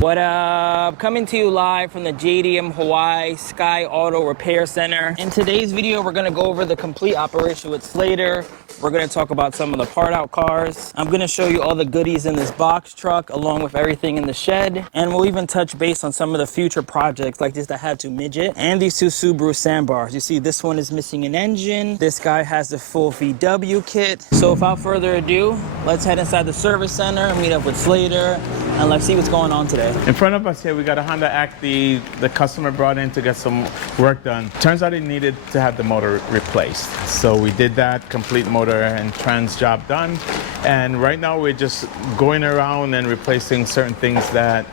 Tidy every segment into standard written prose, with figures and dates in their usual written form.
What up? Coming to you live from the JDM Hawaii Sky Auto Repair Center. In today's video, we're gonna go over the complete operation with Slater. We're gonna talk about some of the part out cars. I'm gonna show you all the goodies in this box truck along with everything in the shed. And we'll even touch base on some of the future projects like this that had to midget and these two Subaru sandbars. You see this one is missing an engine. This guy has the full VW kit. So without further ado, let's head inside the service center and meet up with Slater and let's see what's going on today. In front of us here, we got a Honda Acti the customer brought in to get some work done. Turns out he needed to have the motor replaced. So we did that, complete motor and trans job done. And right now we're just going around and replacing certain things that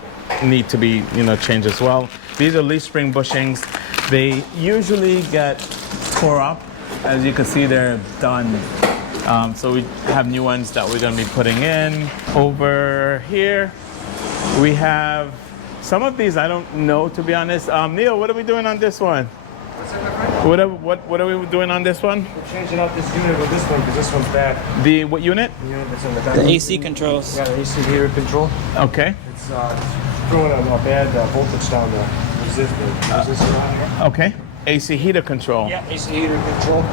need to be, changed as well. These are leaf spring bushings. They usually get tore up. As you can see, they're done. So we have new ones that we're gonna be putting in. Over here, we have some of these I don't know, to be honest. Neil, what are we doing on this one? What's that, my friend? What are we doing on this one? We're changing out this unit with this one because this one's bad. The what unit? The unit that's in the back. The AC controls. Yeah, the AC heater control. Okay. It's throwing a bad voltage down the resistor on here. Okay. AC heater control. Yeah, AC heater control.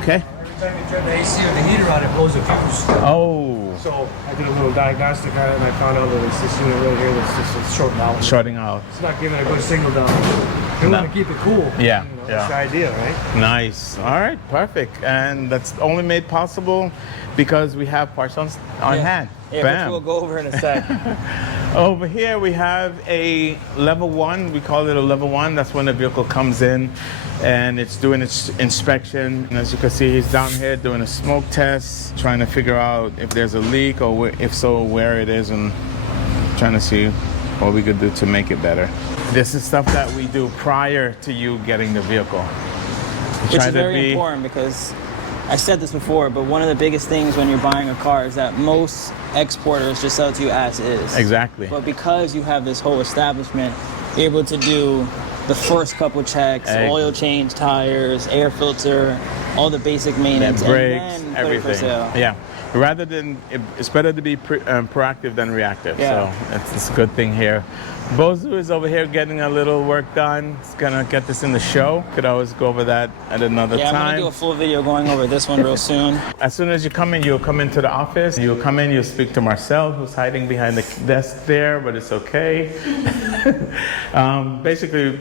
Okay. Every time you turn the AC or the heater on, it blows a fuse. Oh. So I did a little diagnostic on it and I found out that it's this unit right here that's just shorting out. Shorting out. It's not giving a good signal down. You want to keep it cool. Yeah. That's the idea, right? Nice. All right. Perfect. And that's only made possible because we have parts on hand. Yeah, Bam. which we'll go over in a sec. Over here we have a level 1. We call it a level 1. That's when the vehicle comes in and it's doing its inspection. And as you can see, he's down here doing a smoke test, trying to figure out if there's a leak or if so, where it is, and trying to see what we could do to make it better. This is stuff that we do prior to you getting the vehicle. Which is very important because I said this before, but one of the biggest things when you're buying a car is that most exporters just sell to you as is. Exactly. But because you have this whole establishment, you're able to do the first couple checks, oil change, tires, air filter, all the basic maintenance, brakes, and then everything. put it for sale. Yeah. Rather than, it's better to be proactive than reactive. Yeah. So it's a good thing here. Bozu is over here getting a little work done. He's gonna get this in the show. Could always go over that at another time. I'm gonna do a full video going over this one real soon. As soon as you come in, you'll come into the office. You'll come in, you'll speak to Marcel, who's hiding behind the desk there, but it's okay. Basically,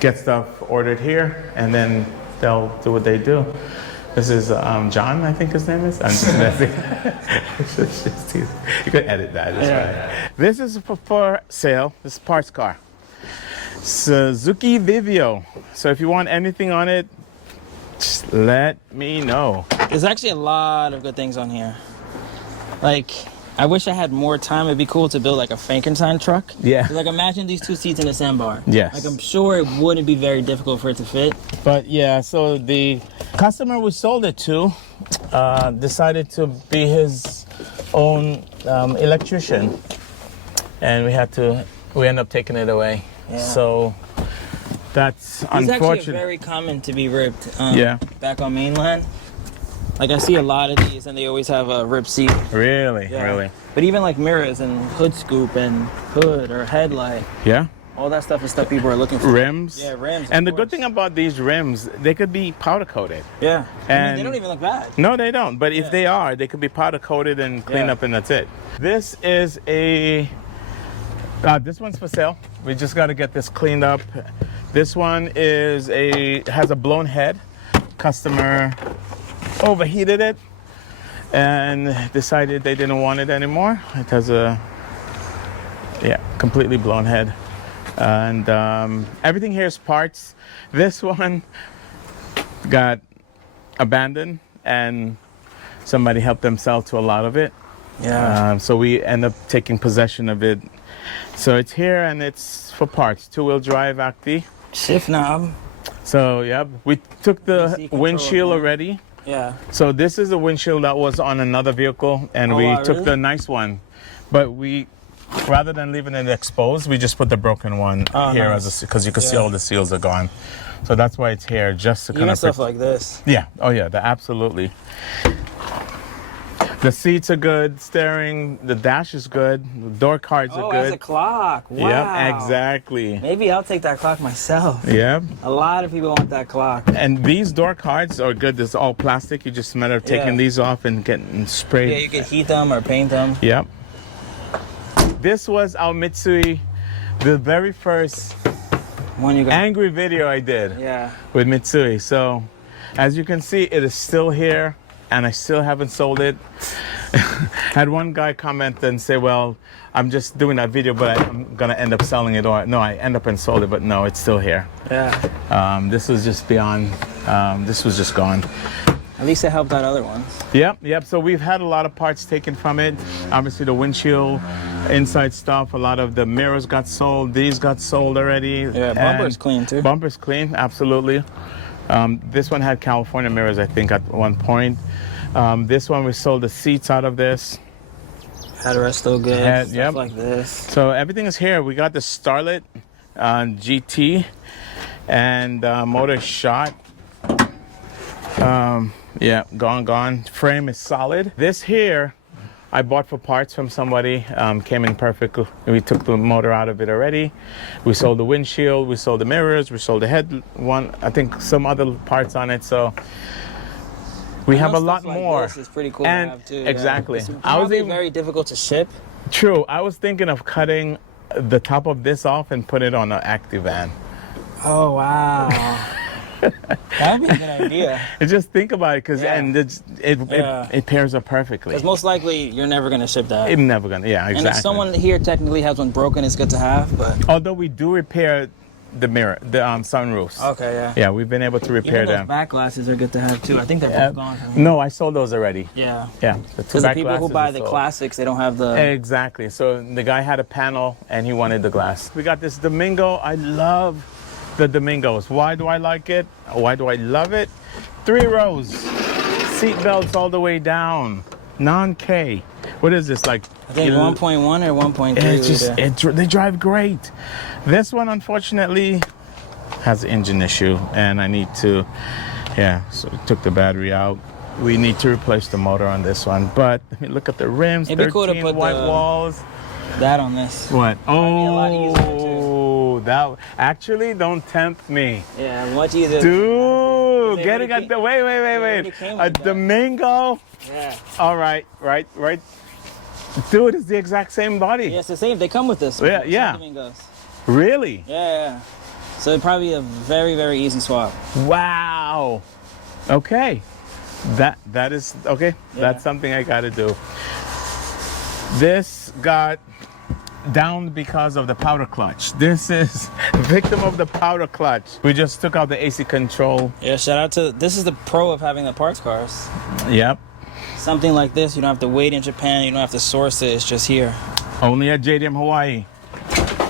get stuff ordered here, and then they'll do what they do. This is John, I think his name is. I'm just messing. You could edit that, it's fine. This is for sale. This is a parts car. Suzuki Vivio. So if you want anything on it, just let me know. There's actually a lot of good things on here. Like, I wish I had more time. It'd be cool to build like a Frankenstein truck. Yeah. Like imagine these two seats in a sandbar. Yes. Like I'm sure it wouldn't be very difficult for it to fit. But yeah, so the customer we sold it to decided to be his own electrician, and we ended up taking it away. Yeah. So that's unfortunate. It's actually very common to be ripped. Back on mainland. Like I see a lot of these and they always have a ripped seat. Really? Yeah. Really? But even like mirrors and hood scoop and hood or headlight. Yeah. All that stuff is stuff people are looking for. Rims? Yeah, rims. And the good thing about these rims, they could be powder coated. Yeah. And they don't even look bad. No, they don't. But if they are, they could be powder coated and clean up and that's it. This is this one's for sale. We just got to get this cleaned up. This one has a blown head. Customer overheated it and decided they didn't want it anymore. It has a completely blown head, and everything here is parts. This one got abandoned and somebody helped themselves to a lot of it. So we end up taking possession of it. So it's here and it's for parts. 2-wheel drive Acti. Shift knob. So we took the windshield already. Yeah. So this is a windshield that was on another vehicle, and we took the nice one, but rather than leaving it exposed, we just put the broken one here because you can see all the seals are gone. So that's why it's here, just to kind of stuff like this. Yeah. Oh yeah. Absolutely. The seats are good, steering, the dash is good, the door cards are Oh, good. as a clock. Wow. Yep, exactly. Maybe I'll take that clock myself. Yep. A lot of people want that clock. And these door cards are good. It's all plastic. You just matter of taking Yeah. these off and getting sprayed. Yeah, you could heat them or paint them. Yep. This was our Mitsui, the very first When you got, angry video I did yeah. with Mitsui. So as you can see, it is still here and I still haven't sold it. Had one guy comment and say, well, I'm just doing that video, but I'm gonna end up selling it. Or no, I end up and sold it, but no, it's still here. Yeah. This was just beyond, this was just gone. At least it helped out other ones. Yep. So we've had a lot of parts taken from it. Obviously the windshield, inside stuff, a lot of the mirrors got sold. These got sold already. Yeah, bumper's clean too. Bumper's clean, absolutely. This one had California mirrors, I think, at one point. This one, we sold the seats out of this. Headrest still good. Stuff Yep. like this. So everything is here. We got the Starlet GT and motor shot. Yeah, gone. Frame is solid. This here, I bought for parts from somebody. Came in perfect. We took the motor out of it already. We sold the windshield. We sold the mirrors. We sold the head one. I think some other parts on it. So we have a lot Stuff like more. This is pretty cool And to have too. exactly. It's I was probably even very difficult to ship. true. I was thinking of cutting the top of this off and put it on an Activan. Oh wow. That would be a good idea. And just think about it, because Yeah. and it pairs up perfectly. Because most likely you're never gonna ship that. I'm never gonna. Yeah, exactly. And if someone here technically has one broken, it's good to have. But Although we do repair the mirror, the sunroofs. okay, yeah. Yeah, we've been able to repair Even those them. back glasses are good to have too. I think they're both gone. From here. No, I sold those already. Yeah. Yeah, the two Because the back people who glasses buy are the sold. classics, they don't have the. Exactly. So the guy had a panel and he wanted the glass. We got this Domingo. I love the Domingos. Why do I like it? Why do I love it? 3 rows, seat belts all the way down, non-K. What is this, like? I think 1.1 or 1.3. It's just, they drive great. This one, unfortunately, has an engine issue, and I need to, so we took the battery out. We need to replace the motor on this one. But I mean, look at the rims, It'd be 13 cool to put white the- walls. that on this. What? be a lot easier, Oh, that actually don't tempt me. Yeah, much easier. Dude, They getting already at the wait. already came A like that. Domingo. Yeah. All right. Dude, it's the exact same body. Yeah, it's the same. They come with this. Yeah, Same yeah. Domingos. Really? Yeah. So it'd probably be a very, very easy swap. Wow. Okay. That is okay. Yeah. That's something I got to do. This got down because of the powder clutch. This is victim of the powder clutch. We just took out the AC control. Yeah, shout out to, this is the pro of having the parts cars. Yep. Something like this, you don't have to wait in Japan, you don't have to source it, it's just here. Only at JDM Hawaii.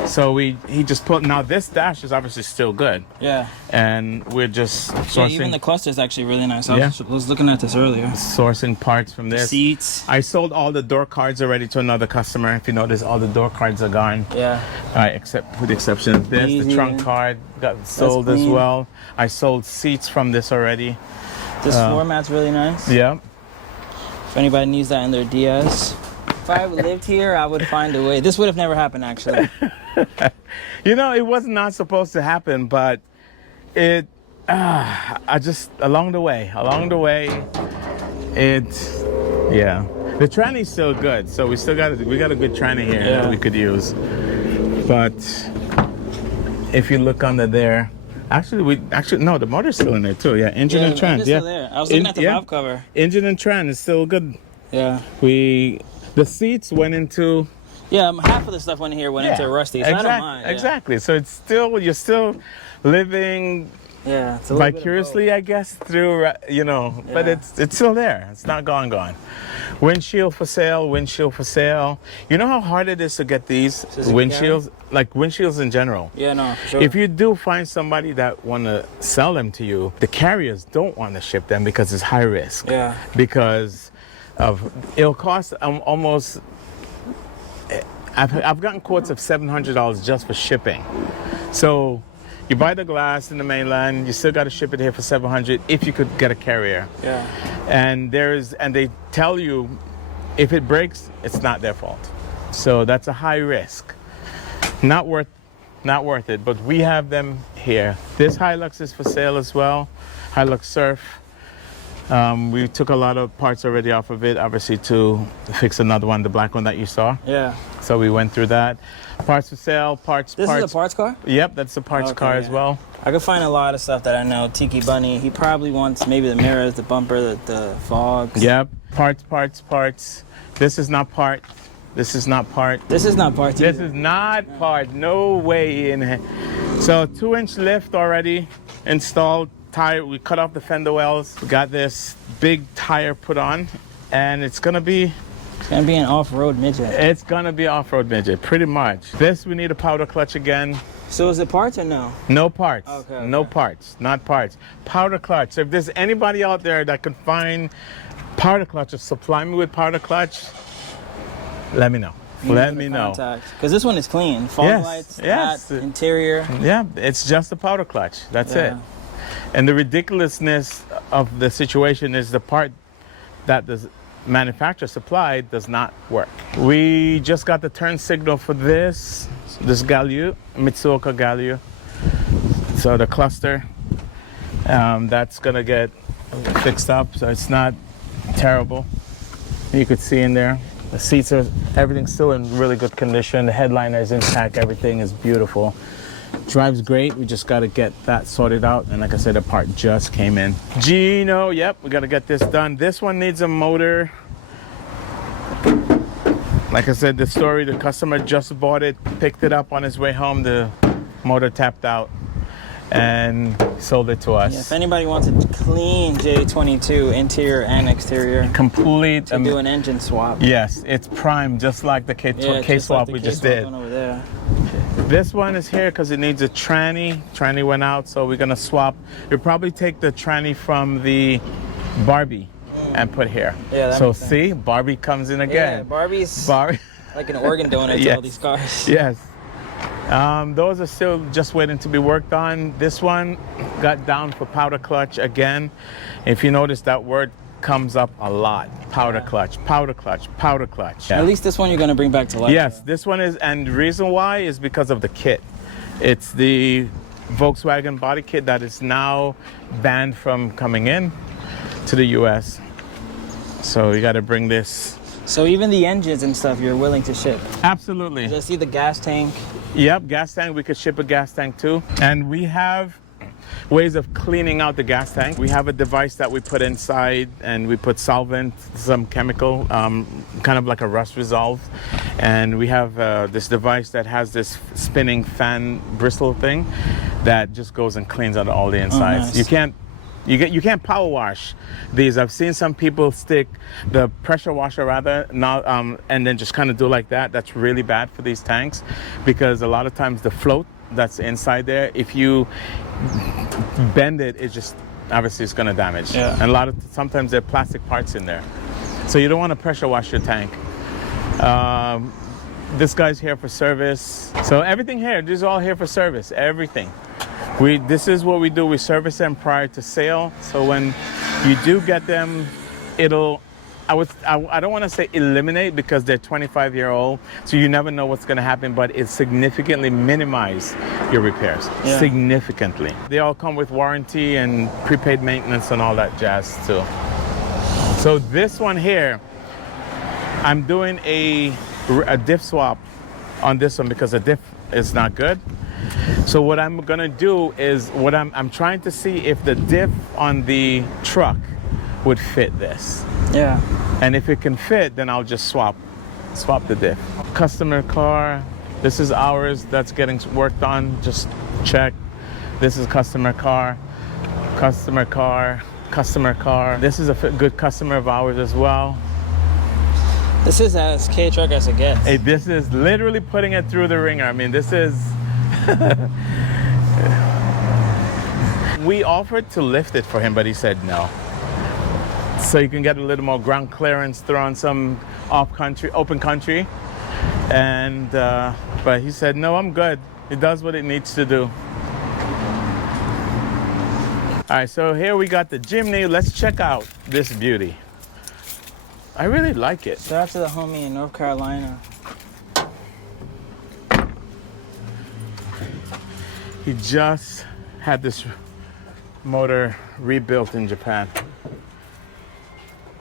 So he just put, now this dash is obviously still good. Yeah. And we're just Yeah, sourcing, even the cluster is actually really nice. I Yeah. was looking at this earlier. sourcing parts from this. Seats. I sold all the door cards already to another customer. If you notice, all the door cards are gone. Yeah. Except with the exception of this. Easy, The trunk man. card got sold as clean. well. I sold seats from this already. This floor mat's really nice. Yeah. If anybody needs that in their DS. If I lived here, I would find a way. This would have never happened, actually. You know, it was not supposed to happen, but it, I just, along the way, yeah. The tranny's still good, so we got a good tranny here Yeah. that we could use. But if you look under there, no, the motor's still in there too. Yeah, engine and the trans. motor's Yeah, still there. I was looking at the valve cover. Engine and trans is still good. Yeah. The seats went into. Yeah, half of the stuff went into Rusty, so I don't mind. Yeah. Exactly. So it's still, you're still living Yeah, it's a little bit of vicariously, I guess, through, but Yeah. it's still there. It's not gone. Windshield for sale. You know how hard it is to get these Suzuki windshields, like windshields in general. both. Yeah, no, for sure. If you do find somebody that want to sell them to you, the carriers don't want to ship them because it's high risk. Yeah. Because it'll cost almost. I've gotten quotes of $700 just for shipping. So you buy the glass in the mainland, you still got to ship it here for $700 if you could get a carrier. Yeah. And they tell you if it breaks, it's not their fault. So that's a high risk. Not worth it, but we have them here. This Hilux is for sale as well. Hilux Surf. We took a lot of parts already off of it, obviously, to fix another one, the black one that you saw. Yeah. So we went through that. Parts for sale, parts. This is a parts car? Yep, that's a parts car as well. I could find a lot of stuff that I know. Tiki Bunny, he probably wants maybe the mirrors, the bumper, the fogs. Yep, parts. This is not part. This is not part. This is not part either. This is not part. No way in here. So 2-inch lift already installed. Tire, we cut off the fender wells. We got this big tire put on, and it's gonna be an off-road midget. It's gonna be off-road midget, pretty much. This, we need a powder clutch again. So is it parts or no? No parts. Okay. No parts, not parts. Powder clutch. So if there's anybody out there that can find powder clutch or supply me with powder clutch, let me know. Let me know. Because this one is clean. Fog lights, flat, interior. Yeah, it's just a powder clutch. That's it. And the ridiculousness of the situation is the part that the manufacturer supplied does not work. We just got the turn signal for this Galio, Mitsuoka Galio. So the cluster, that's gonna get fixed up, so it's not terrible. You could see in there, the seats are, everything's still in really good condition. The headliner is intact, everything is beautiful. Drives great. We just got to get that sorted out, and like I said, the part just came in. Gino, yep, we got to get this done. This one needs a motor. Like I said, the story, the customer just bought it, picked it up on his way home, the motor tapped out, and sold it to us. Yeah, if anybody wants a clean J22 interior and exterior, complete, to do an engine swap. Yes, it's prime, just like the K swap we just did. Over there. This one is here because it needs a tranny. Tranny went out, so we're gonna swap. We'll probably take the tranny from the Barbie and put here. Yeah, that so makes sense. See, Barbie comes in again. Yeah, Barbie's Barbie. like an organ donor to all these cars. Yes. Those are still just waiting to be worked on. This one got down for powder clutch again. If you notice, that word comes up a lot. Powder clutch, powder clutch, powder clutch. Yeah. At least this one you're going to bring back to life. Yes, this one is, and the reason why is because of the kit. It's the Volkswagen body kit that is now banned from coming in to the US. So you got to bring this. So even the engines and stuff you're willing to ship? Absolutely. I see the gas tank. Yep, gas tank. We could ship a gas tank too. And we have ways of cleaning out the gas tank. We have a device that we put inside, and we put solvent, some chemical, kind of like a rust resolve. And we have this device that has this spinning fan bristle thing that just goes and cleans out all the insides. Oh, nice. You can't power wash these. I've seen some people stick the pressure washer and then just kind of do like that. That's really bad for these tanks, because a lot of times the float that's inside there, if you bend it, it just obviously it's going to damage. Yeah. And sometimes there are plastic parts in there, so you don't want to pressure wash your tank. This guy's here for service. So everything here, this is all here for service. Everything. This is what we do. We service them prior to sale. So when you do get them, I don't want to say eliminate, because they're 25-year-old, so you never know what's going to happen, but it significantly minimize your repairs. Yeah. Significantly. They all come with warranty and prepaid maintenance and all that jazz too. So this one here, I'm doing a diff swap on this one because the diff is not good. So what I'm gonna do is, I'm trying to see if the diff on the truck would fit this. Yeah. And if it can fit, then I'll just swap the diff. Customer car, this is ours that's getting worked on, just check. This is customer car, customer car, customer car. This is a good customer of ours as well. This is as Ktruck as it gets. Hey, this is literally putting it through the ringer. I mean, this is... We offered to lift it for him, but he said no. So you can get a little more ground clearance, throw on some open country. And, but he said, no, I'm good. It does what it needs to do. All right, so here we got the Gymy. Let's check out this beauty. I really like it. Shout out to the homie in North Carolina. He just had this motor rebuilt in Japan.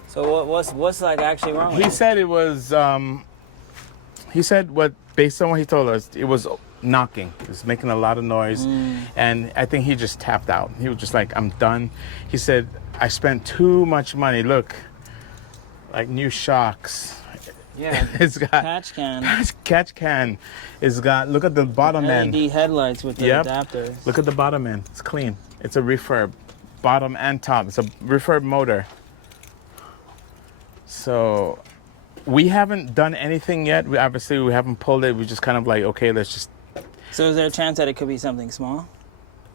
So what's like actually wrong with He it? said it was, he said based on what he told us, it was knocking. It was making a lot of noise. And I think he just tapped out. He was just like, I'm done. He said, I spent too much money. Look, like new shocks. Yeah, It's got catch can. catch can. It's got, look at the bottom end. LED headlights with the Yep. adapters. Look at the bottom end. It's clean. It's a refurb. Bottom and top. It's a refurb motor. So we haven't done anything yet. We haven't pulled it. We just kind of like, okay, let's just. So is there a chance that it could be something small?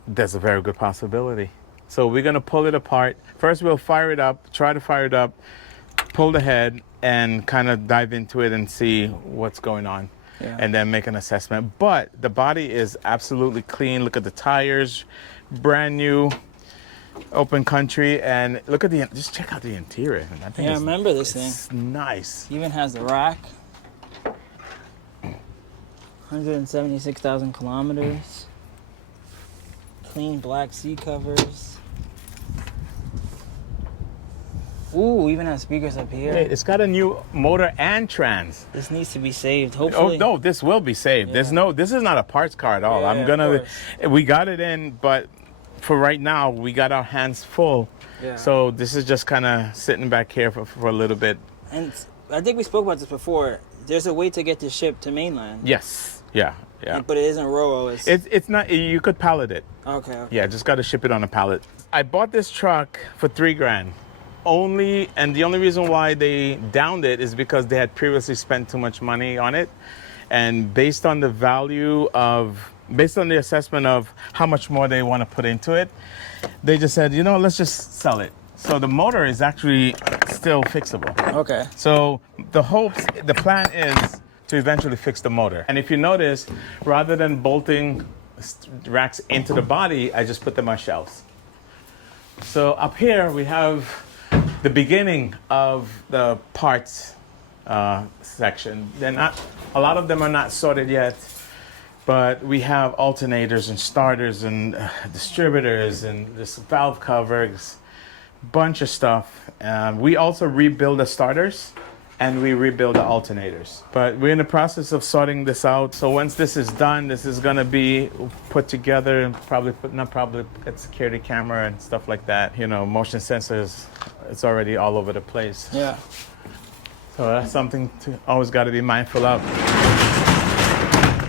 That's a very good possibility. So we're going to pull it apart. First, we'll fire it up, try to fire it up, pull the head, and kind of dive into it and see what's going on. Yeah. And then make an assessment. But the body is absolutely clean. Look at the tires, brand new, open country, and look at just check out the interior. I think Yeah, I remember this thing. It's nice. Even has the rack. 176,000 kilometers. Clean black seat covers. Ooh, even has speakers up here. Hey, it's got a new motor and trans. This needs to be saved. Oh Hopefully. no, this will be saved. Yeah. This is not a parts car at all. Yeah, We got it in, but for right now, we got our hands full. Yeah. So this is just kind of sitting back here for a little bit. And I think we spoke about this before. There's a way to get this ship to mainland. Yes. Yeah. Yeah. But it isn't Roro. It's not. You could pallet it. Okay. Yeah. Just got to ship it on a pallet. I bought this truck for $3,000. And the only reason why they downed it is because they had previously spent too much money on it, and based on the assessment of how much more they want to put into it, they just said, let's just sell it. So the motor is actually still fixable. Okay. So the plan is to eventually fix the motor. And if you notice, rather than bolting racks into the body, I just put them on shelves. So up here we have the beginning of the parts section. A lot of them are not sorted yet, but we have alternators and starters and distributors and this valve covers, bunch of stuff. We also rebuild the starters and we rebuild the alternators. But we're in the process of sorting this out. So once this is done, this is gonna be put together and get security camera and stuff like that. Motion sensors, it's already all over the place. Yeah. So that's something to always got to be mindful of.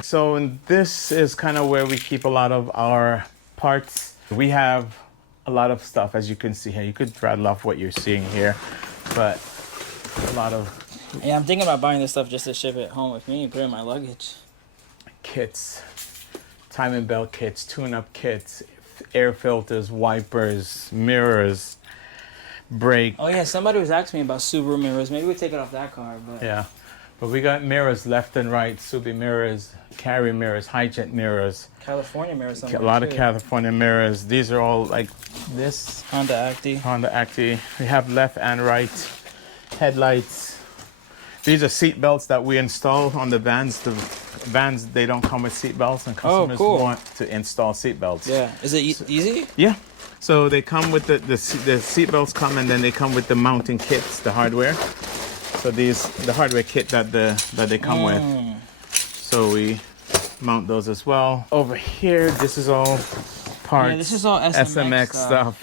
So this is kind of where we keep a lot of our parts. We have a lot of stuff, as you can see here. You could rattle off what you're seeing here, but a lot of Yeah, I'm thinking about buying this stuff just to ship it home with me and put it in my luggage. kits, timing belt kits, tune-up kits, air filters, wipers, mirrors, brake. Oh yeah, somebody was asking me about Subaru mirrors. Maybe we take it off that car, but Yeah, but we got mirrors left and right, Subi mirrors, Carry mirrors, Hi-Jet mirrors, California mirrors. a lot of California mirrors. These are all like this Honda Acti. We have left and right headlights. These are seat belts that we install on the vans. The vans, they don't come with seat belts, and customers cool. want to install seat belts. Yeah. Is it easy? Yeah. So they come with the seat belts come, and then they come with the mounting kits, the hardware. So the hardware kit that they come with. So we mount those as well. Over here, this is all parts. Yeah, this is all SMX stuff.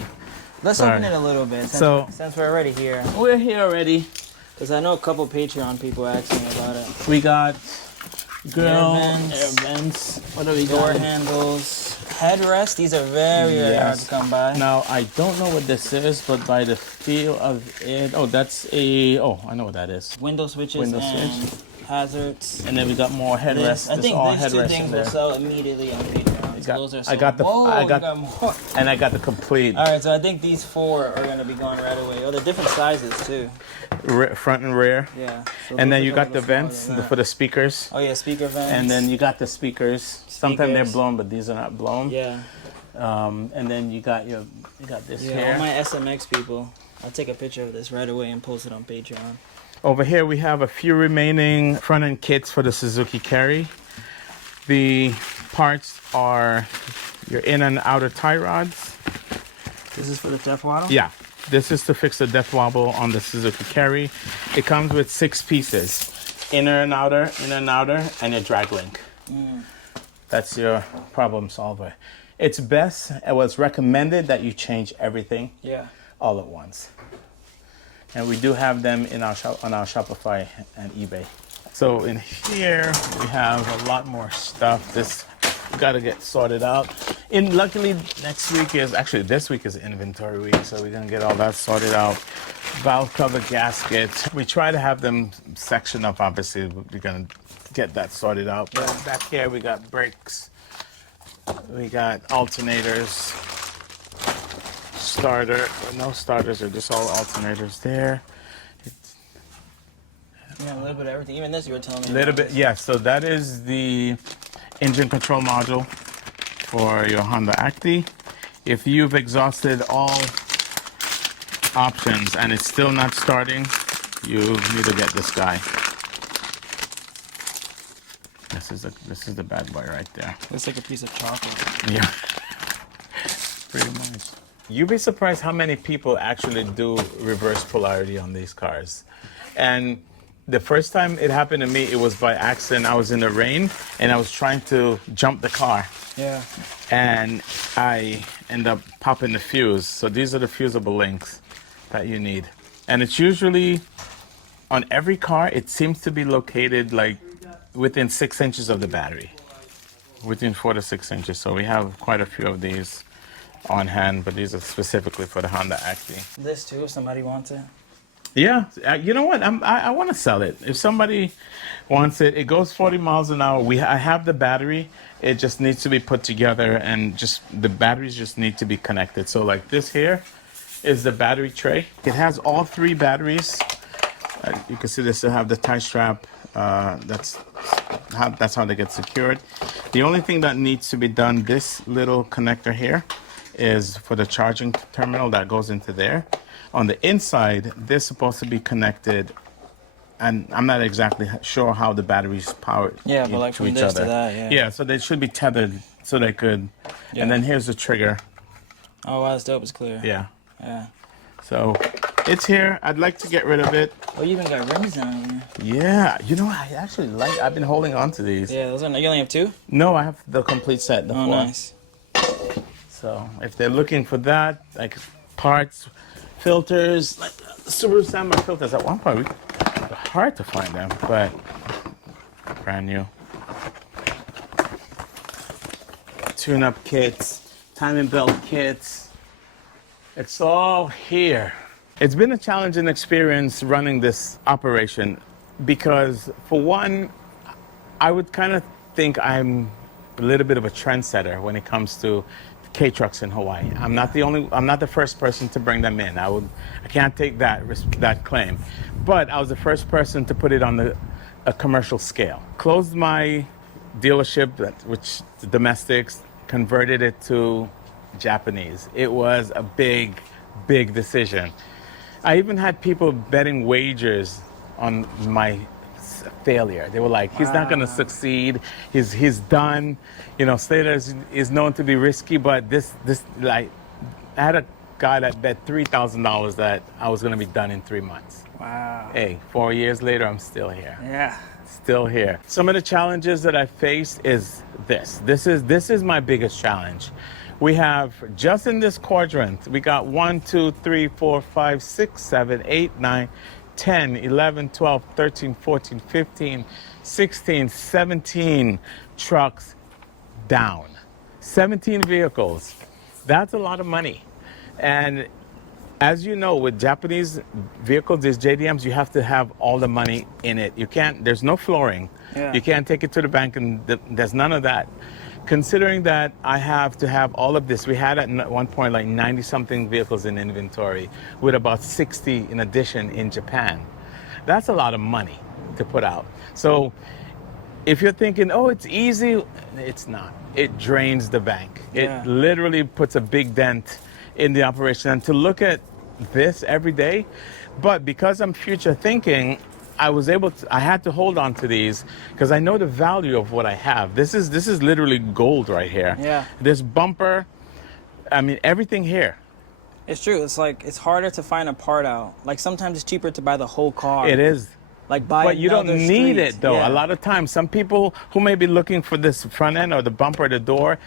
Let's open it a little bit since we're already here. We're here already. Because I know a couple Patreon people asked me about it. We got Air vents. What do we Door got? handles. Headrests. These are very hard to come by. Now, I don't know what this is, but by the feel of it... I know what that is. Window switches and hazards. And then we got more headrests. I think all these two headrests things in will there. sell immediately on Patreon. I got the more. And I got the complete All right, so I think these 4 are going to be gone right away. Oh, they're different sizes too. front and rear. Yeah. So And then those you are got a the little smaller vents than that. for the speakers. Oh yeah, speaker vents. And then you got the speakers. Sometimes they're Speakers. blown, but these are not blown. Yeah. And then you got this Yeah, here. all my SMX people. I'll take a picture of this right away and post it on Patreon. Over here we have a few remaining front end kits for the Suzuki Kei. The parts are your in and outer tie rods. This is for the death waddle? Yeah, this is to fix the death wobble on the Suzuki Kei. It comes with 6 pieces, inner and outer, and your drag link. That's your problem solver. It's best, it was recommended that you change everything all at once. And we do have them in our shop, on our Shopify and eBay. So in here we have a lot more stuff. This got to get sorted out. And luckily this week is inventory week, so we're gonna get all that sorted out. Valve cover gaskets. We try to have them sectioned up. Obviously, we're gonna get that sorted out. But back here we got brakes. We got alternators. Starter, no starters, are just all alternators there. Yeah, a little bit of everything. Even this you were telling me. A little bit, yeah. So that is the engine control module for your Honda Acti. If you've exhausted all options and it's still not starting, you need to get this guy. This is the bad boy right there. Looks like a piece of chocolate. Yeah, pretty much. You'd be surprised how many people actually do reverse polarity on these cars. And the first time it happened to me, it was by accident. I was in the rain and I was trying to jump the car. Yeah. And I end up popping the fuse. So these are the fusible links that you need. And it's usually on every car, it seems to be located like within 6 inches of the battery. Within 4 to 6 inches. So we have quite a few of these on hand, but these are specifically for the Honda Acti. This too, if somebody wants it. Yeah, you know what? I want to sell it. If somebody wants it, it goes 40 miles an hour. I have the battery. It just needs to be put together, and just the batteries just need to be connected. So like this here is the battery tray. It has all 3 batteries. You can see this will have the tie strap. That's how they get secured. The only thing that needs to be done, this little connector here, is for the charging terminal that goes into there. On the inside, this is supposed to be connected, and I'm not exactly sure how the batteries power yeah, but like to from each this other. to that, yeah. Yeah, so they should be tethered so they could. Yeah. And then here's the trigger. Oh wow, that's dope. It's clear. Yeah. Yeah. So it's here. I'd like to get rid of it. Oh, you even got rims on here. Yeah. You know, I've been holding on to these. Yeah, those are. You only have 2? No, I have the complete set. The 4. Nice. So if they're looking for that, like parts, filters, like Subaru Samurai filters, at one point, hard to find them, but brand new. Tune-up kits, timing belt kits. It's all here. It's been a challenging experience running this operation because, for one, I would kind of think I'm a little bit of a trendsetter when it comes to Ktrucks in Hawaii. I'm not the first person to bring them in. I can't take that claim. But I was the first person to put it on a commercial scale. Closed my dealership, which the domestics, converted it to Japanese. It was a big, big decision. I even had people betting wagers on my failure. They were like, he's not going to succeed. He's done. You know, Slater is known to be risky, but this like, I had a guy that bet $3,000 that I was going to be done in 3 months. Wow. Hey, 4 years later, I'm still here. Yeah. Still here. Some of the challenges that I faced is this. This is my biggest challenge. We have, just in this quadrant, we got 1, 2, 3, 4, 5, 6, 7, 8, 9, 10, 11, 12, 13, 14, 15, 16, 17 trucks down. 17 vehicles. That's a lot of money. And as you know, with Japanese vehicles, these JDMs, you have to have all the money in it. You can't, there's no flooring. Yeah. You can't take it to the bank, and there's none of that. Considering that I have to have all of this, we had at one point like 90 something vehicles in inventory with about 60 in addition in Japan. That's a lot of money to put out. So if you're thinking, oh, it's easy, it's not. It drains the bank. Yeah. It literally puts a big dent in the operation. And to look at this every day, but because I'm future thinking, I was able to, I had to hold on to these because I know the value of what I have. This is literally gold right here. Yeah. This bumper, I mean, everything here. It's true. It's like, it's harder to find a part out. Like sometimes it's cheaper to buy the whole car. It is. Like buy But you don't another need street. it though. Yeah. A lot of times, some people who may be looking for this front end or the bumper or the door,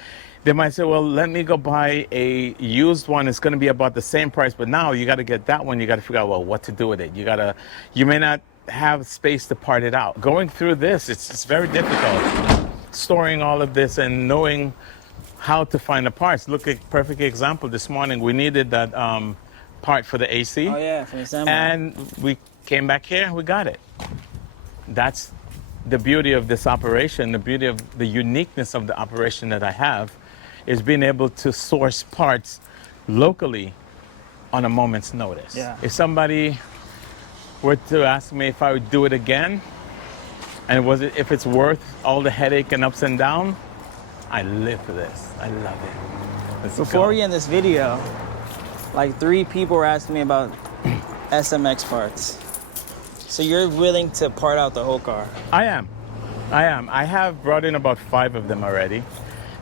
they might say, well, let me go buy a used one. It's going to be about the same price. But now you got to get that one. You got to figure out, well, what to do with it. You may not have space to part it out. Going through this, it's very difficult. Storing all of this and knowing how to find the parts. Look at perfect example. This morning, we needed that part for the AC. Oh yeah, from the semi. And we came back here, we got it. That's the beauty of this operation, the beauty of the uniqueness of the operation that I have, is being able to source parts locally on a moment's notice. Yeah. If somebody were to ask me if I would do it again, and if it's worth all the headache and ups and downs, I live for this. I love it. Let's Before go. we end this video, like 3 people were asking me about SMX parts. So you're willing to part out the whole car? I am. I have brought in about 5 of them already.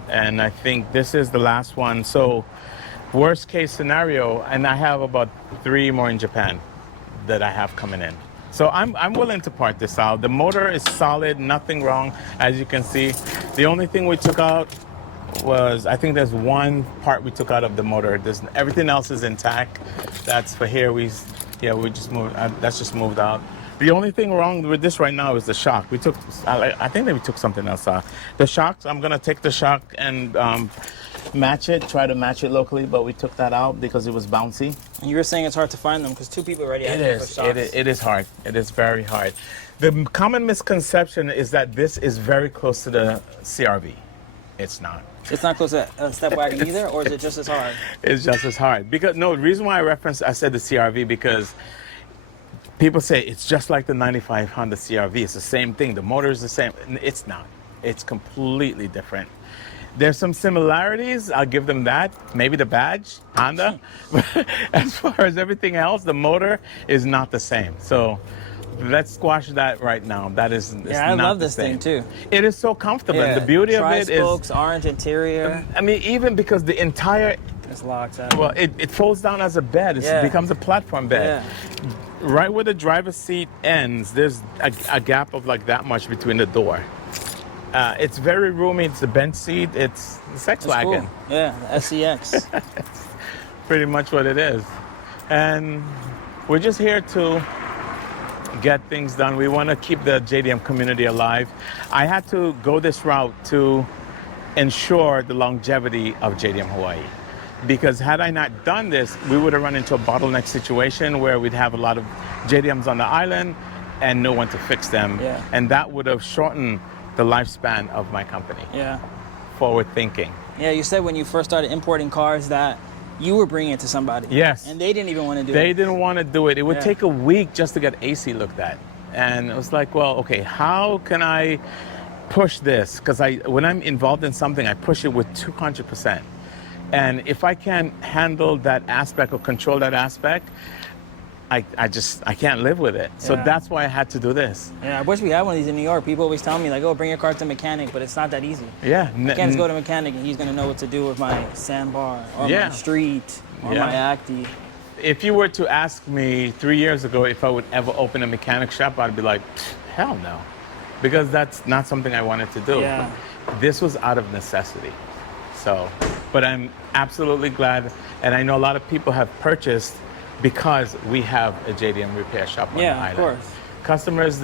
And I think this is the last one. So worst case scenario, and I have about 3 more in Japan that I have coming in. So I'm willing to part this out. The motor is solid, nothing wrong, as you can see. The only thing we took out was, I think there's one part we took out of the motor. Everything else is intact. That's for here. We just moved. That's just moved out. The only thing wrong with this right now is the shock. I think that we took something else out. The shocks, I'm gonna take the shock and try to match it locally, but we took that out because it was bouncy. And you were saying it's hard to find them because 2 people already It asked is. for shocks. It is hard. It is very hard. The common misconception is that this is very close to the CRV. It's not. It's not close to a step wagon either, or is it just as hard? It's just as hard. Because the reason why I said the CRV, because people say it's just like the 95 Honda CRV. It's the same thing. The motor is the same. It's not. It's completely different. There's some similarities. I'll give them that. Maybe the badge, Honda. But as far as everything else, the motor is not the same. So let's squash that right now. That is Yeah, I not love the this same. thing too. It is so comfortable. Yeah. And the beauty of it is, Tri-spokes, orange interior. I mean, even because the entire, It's locked out. well, it folds down as a bed. It Yeah. becomes a platform bed. Yeah. Right where the driver's seat ends, there's a gap of like that much between the door. It's very roomy. It's a bench seat. It's a sex It's wagon. cool. Yeah, the SCX. Pretty much what it is. And we're just here to get things done. We want to keep the JDM community alive. I had to go this route to ensure the longevity of JDM Hawaii. Because had I not done this, we would have run into a bottleneck situation where we'd have a lot of JDMs on the island and no one to fix them. Yeah. And that would have shortened the lifespan of my company. Yeah. Forward thinking. Yeah, you said when you first started importing cars that you were bringing it to somebody. Yes. And they didn't even want to do it. They didn't want to do it. It would Yeah. take a week just to get AC looked at. And it was like, well, okay, how can I push this? Because when I'm involved in something, I push it with 200%. And if I can't handle that aspect or control that aspect, I can't live with it. So Yeah. that's why I had to do this. Yeah, I wish we had one of these in New York. People always tell me, like, oh, bring your car to a mechanic, but it's not that easy. Yeah. I can't just go to a mechanic and he's going to know what to do with my sandbar or Yeah. my street or Yeah. my Acti. If you were to ask me 3 years ago if I would ever open a mechanic shop, I'd be like, hell no. Because that's not something I wanted to do. Yeah. This was out of necessity. So, but I'm absolutely glad. And I know a lot of people have purchased because we have a JDM repair shop on the Yeah, island. of course. Customers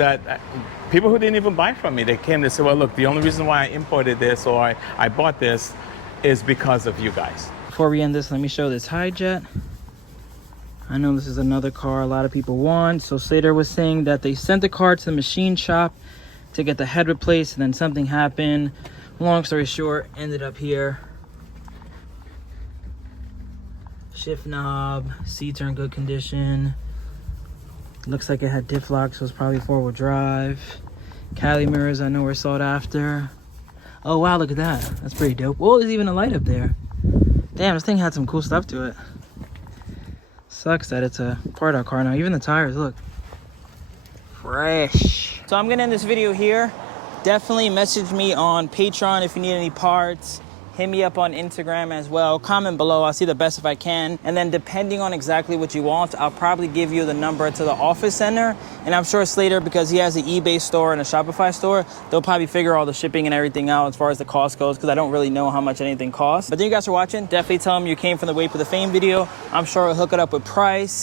people who didn't even buy from me, they came, they said, well, look, the only reason why I imported this or I bought this is because of you guys. Before we end this, let me show this Hijet. I know this is another car a lot of people want. So Slater was saying that they sent the car to the machine shop to get the head replaced, and then something happened. Long story short, ended up here. Shift knob, seats are in good condition. Looks like it had diff locks, so it's probably 4-wheel drive. Cali mirrors I know were sought after. Oh wow, look at that. That's pretty dope. Whoa, there's even a light up there. Damn, this thing had some cool stuff to it. Sucks that it's a part out car now. Even the tires, look. fresh. So I'm gonna end this video here. Definitely message me on Patreon if you need any parts. Hit me up on Instagram as well. Comment below, I'll see the best if I can. And then depending on exactly what you want, I'll probably give you the number to the office center. And I'm sure Slater, because he has an eBay store and a Shopify store, they'll probably figure all the shipping and everything out as far as the cost goes, because I don't really know how much anything costs. But thank you guys for watching. Definitely tell them you came from the Wait for the Fame video. I'm sure I'll hook it up with price.